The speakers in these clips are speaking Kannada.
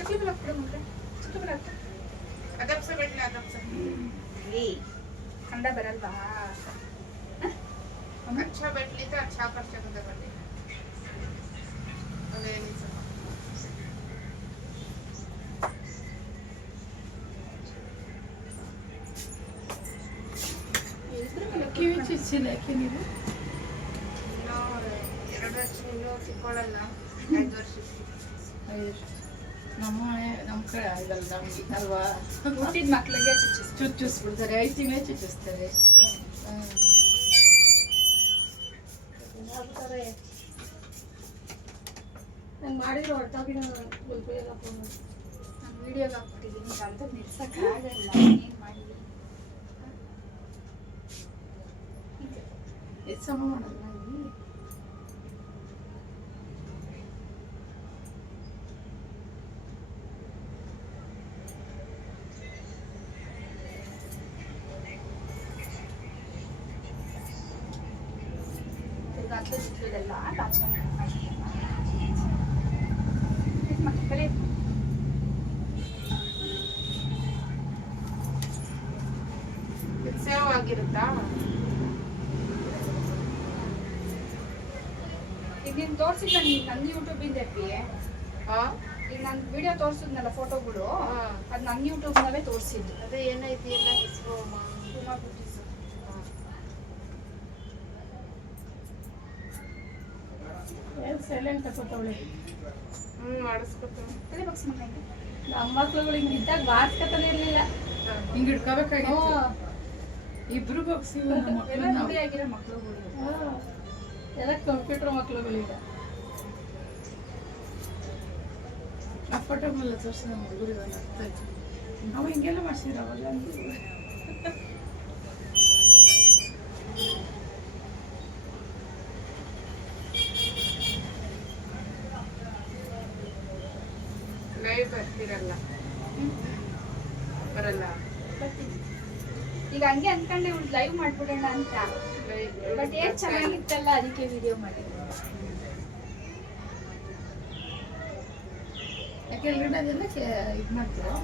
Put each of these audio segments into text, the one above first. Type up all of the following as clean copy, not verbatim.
चकली बना पड़े मुझे चकली बनाता अदब से बैठ ले अदब से ले ठंडा बरल बा अच्छा बैठ ली तो अच्छा कर सकते बैठे अरे नहीं सब ಕಿವಿ ಚುಚ್ಚಿಲ್ಲ ಯಾಕೆ ನೀವು ಎರಡು ವರ್ಷ ಇನ್ನೂ ಸಿಕ್ಕೊಳ್ಳಲ್ಲ 5 ವರ್ಷ ನಮ್ಮ ಕಡೆ ಆಗಲ್ಲ ನಮ್ಗೆ ಅಲ್ವಾ ಹುಟ್ಟಿದ ಮಕ್ಳಿಗೆ ಚುಚ್ಚಿಸ್ಬಿಡ್ತಾರೆ 5 ತಿಂಗಳೇ ಚುಚ್ಚಿಸ್ತಾರೆ ನಂಗೆ ಮಾಡಿರೋ ಹೊರಟಾಗಿನ ಗುಲ್ಪೆಲ್ಲ ಫೋನ್ ನಾನು ವಿಡಿಯೋಗೆ ಹಾಕ್ಬಿಟ್ಟಿದ್ದೀನಿ ಅಂತ ನಿಲ್ಸಕ್ಕೆ ಆಗಲ್ಲ ಏನು ಮಾಡಿ ಎಷ್ಟು ಸಮ ಮಾಡಲ್ಲ ಇಲ್ಲಿ ತಿರ್ಗಾತ್ಲೆ ಸಿಕ್ಕಿದೆಲ್ಲ ಬಾಚ್ಕೊಂಡು ಮಕ್ಕಳೇ ಸೇವ್ ಆಗಿರುತ್ತಾ ಈಗ ನೀನು ತೋರಿಸಿಲ್ಲ ನೀನು ನನ್ನ ಯೂಟ್ಯೂಬಿಂದ ಹಾ ಈಗ ನಾನು ವಿಡಿಯೋ ತೋರಿಸಿದ್ನಲ್ಲ ಫೋಟೋಗಳು ಅದು ನನ್ನ ಯೂಟ್ಯೂಬ್ನಲ್ಲೇ ತೋರಿಸಿದ್ದು ಅದೇ ಏನೈತಿ ಎಲ್ಲ ಹೆಸರು ಉಮಾ ಬ್ಯೂಟೀಸ್ ಏನು ಸೈಲೆಂಟ್ ತಗೋತಾವಳೆ ಮಾಡಿಸ್ಕೊತೀನಿ ಅದೇ ಬಕ್ಸ್ ಮಕ್ಕಳಿಗೆ ನಮ್ಮ ಮಕ್ಳುಗಳು ಹಿಂಗೆ ಇದ್ದಾಗ ಬಾರ್ಸ್ಕೊತಾನೆ ಇರಲಿಲ್ಲ ಹಿಂಗೆ ಹಿಡ್ಕೋಬೇಕಾಗಿತ್ತು ಇಬ್ರು ಬಗ್ಸಿ ನಮ್ಮ ಎಲ್ಲ ಮಕ್ಕಳನ್ನ ರೂಢಿಯಾಗಿರೋ ಮಕ್ಕಳುಗಳು ಎಲ್ಲ ಕಂಪ್ಯೂಟರ್ ಮಕ್ಳುಗಳೀಗ ಆ ಫೋಟೋಗಳೆಲ್ಲ ತೋರಿಸಿ ನಮ್ಮ ಹುಡುಗರಿಗೆ ಅರ್ಥ ಆಯ್ತು ಅವ ಹಿಂಗೆಲ್ಲ ಮಾಡ್ಸಿದ್ರು ಅವಾಗ ಲೈವ್ ಬರ್ತಿರಲ್ಲ ಬರಲ್ಲ ಬರ್ತೀನಿ ಈಗ ಹಂಗೆ ಅನ್ಕೊಂಡೆ ಒಂದು ಲೈವ್ ಮಾಡ್ಬಿಡೋಣ ಅಂತ ಬಟ್ ಏನ್ ಚೆನ್ನಾಗಿತ್ತಲ್ಲ ಅದಕ್ಕೆ ವಿಡಿಯೋ ಮಾಡಿದ್ದೆ ಯಾಕೆ ಎಲ್ಲರಿಗೆಲ್ಲ ಇದು ಮಾಡ್ತೀರಾ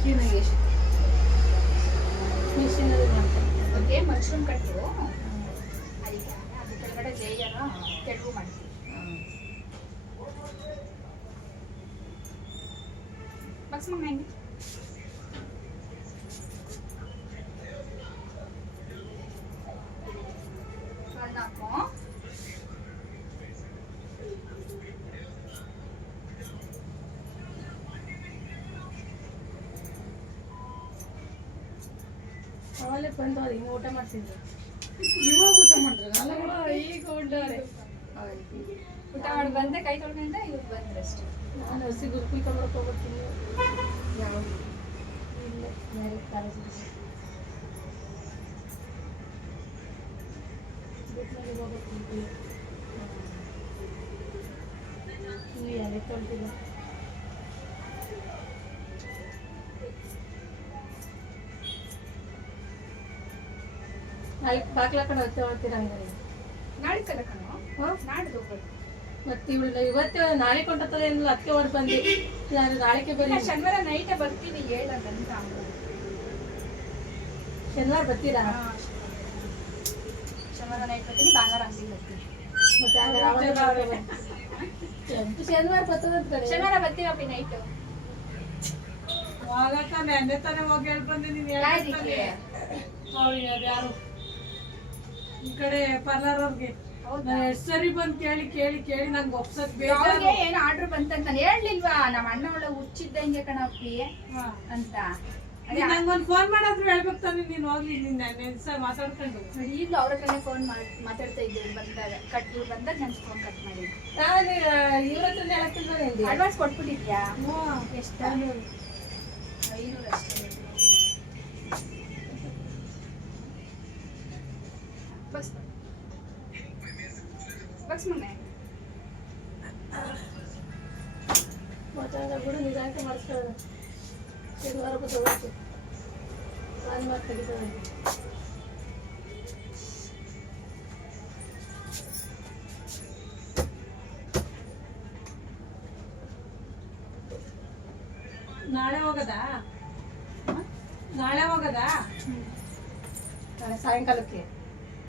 ಕ್ಲೀನಾಗಿ ಎಷ್ಟು ಮಿಷಿನಲ್ಲಿ ಮಾಡ್ತಾರೆ ಅದಕ್ಕೆ ಮಶ್ರೂಮ್ ಕಟ್ಟು ಅದಕ್ಕೆ ಅದ್ರ ಕೆಳಗಡೆ ಲೇಯರ್ ತೆಳುವು ಮಾಡ್ತೀವಿ ಬಕ್ಸ್ ಮಗ ಹೆಂಗೆ ನಾಲ್ಕು ಅವಲ್ಲೇ ಬಂದು ಅವ್ರು ಹಿಂಗೆ ಊಟ ಮಾಡ್ತಿದ್ರು ಇವಾಗ ಊಟ ಮಾಡಿದ್ರೆ ಅಲ್ಲ ಈಗ ಉಂಡವ್ರೆ ಊಟ ಮಾಡಿ ಬಂದೆ ಕೈ ತೊಳ್ಕೊಂಡೆ ಇವ್ರು ಬಂದ್ರೆ ಅಷ್ಟೇ ನಾನು ಹಸಿ ಗುರುಕುಲ್ ತಗೊಳಕ್ ಹೋಗ್ತೀನಿ ಯಾವ ಇಲ್ಲ ಮ್ಯಾರೇಜ್ ಕಾಲೇಜ್ ಬಿಟ್ನಲ್ಲಿ ಹೋಗ್ಬೇಕು ನೀವು ಯಾರೇ ತೊಳ್ತಿಲ್ಲ ಅಲ್ಲಿ ಬಾಗ್ಲ ಕಡೆ ಹೋಗ್ತೀರ ಹಂಗಾರೆ ನಾಳೆ ಕಲ ಕಣೋ ನಾಡ್ದು ಹೋಗೋದು ಮತ್ತೆ ಇವಳು ಇವತ್ತೇ ನಾಳೆ ಕೊಂಡತ್ತದ ಏನಿಲ್ಲ ಅದಕ್ಕೆ ಹೊರ ಬಂದು ನಾನು ನಾಳೆಗೆ ಬರೀ ಶನಿವಾರ ನೈಟೇ ಬರ್ತೀವಿ ಹೇಳದಂತ ಶನಿವಾರ ಬರ್ತೀರಾ ಶನಿವಾರ ನೈಟ್ ಬರ್ತೀನಿ ಭಾನುವಾರ ಅಂಗಡಿ ಬರ್ತೀನಿ ಮತ್ತೆ ಹಂಗಾರೆ ಶನಿವಾರ ಬರ್ತದಂತ ಕಡೆ ಶನಿವಾರ ಬರ್ತೀವಪ್ಪಿ ನೈಟ್ ನೆನ್ನೆ ತಾನೇ ಹೋಗಿ ಹೇಳಿ ಬಂದಿದ್ದೀನಿ ಅವ್ರಿಗೆ ಅದು ಯಾರು ಈ ಕಡೆ ಪಾರ್ಲರ್ ಅವ್ರಿಗೆ ನಾನು ಎಷ್ಟು ಸರಿ ಬಂದು ಕೇಳಿ ಕೇಳಿ ಕೇಳಿ ನಂಗೆ ಒಪ್ಸಕ್ ಅವ್ರಿಗೆ ಏನ್ ಆರ್ಡರ್ ಬಂತಂತ ನಾನು ಹೇಳ್ಲಿಲ್ವಾ ನಮ್ಮ ಅಣ್ಣ ಒಳ್ಳೆ ಹುಚ್ಚಿದ್ದಂಗೆ ಕಣಪ್ಪಿ ಅಂತ ನಂಗೊಂದು ಫೋನ್ ಮಾಡಾದ್ರು ಹೇಳ್ಬೇಕು ತಾನೆ ನೀನು ಹೋಗ್ಲಿ ನಿನ್ನ ಮಾತಾಡ್ಕೊಂಡು ನೋಡಿ ಈಗಲೂ ಅವ್ರ ಹತ್ರನೇ ಫೋನ್ ಮಾತಾಡ್ತಾ ಇದ್ದೇವೆ ಬಂದಾಗ ಇವ್ರು ಬಂದಾಗ ನಾನು ಫೋನ್ ಕಟ್ ಮಾಡಿ ನಾನು ಇವ್ರ ಹತ್ರನೇ ಹೇಳಕ್ಕಿಲ್ವೇ ಅಡ್ವಾನ್ಸ್ ಕೊಟ್ಬಿಟ್ಟಿದ್ಯಾ ಎಷ್ಟು 500 ಅಷ್ಟೇ ಬಸ್ ಬಸ್ ಮನೆ ಮಾತಾಡೋದು ನಿಧಾನಕ್ಕೆ ಮಾಡಿಸ್ಕೊಳ್ಳೋದು ಶನಿವಾರ ತಗೋಬೇಕು ಭಾನುವಾರ ತೆಗಿತಾರೆ ನಾಳೆ ಹೋಗದಾ ನಾಳೆ ಹೋಗದಾ ಹ್ಮ್. ನಾಳೆ ಸಾಯಂಕಾಲಕ್ಕೆ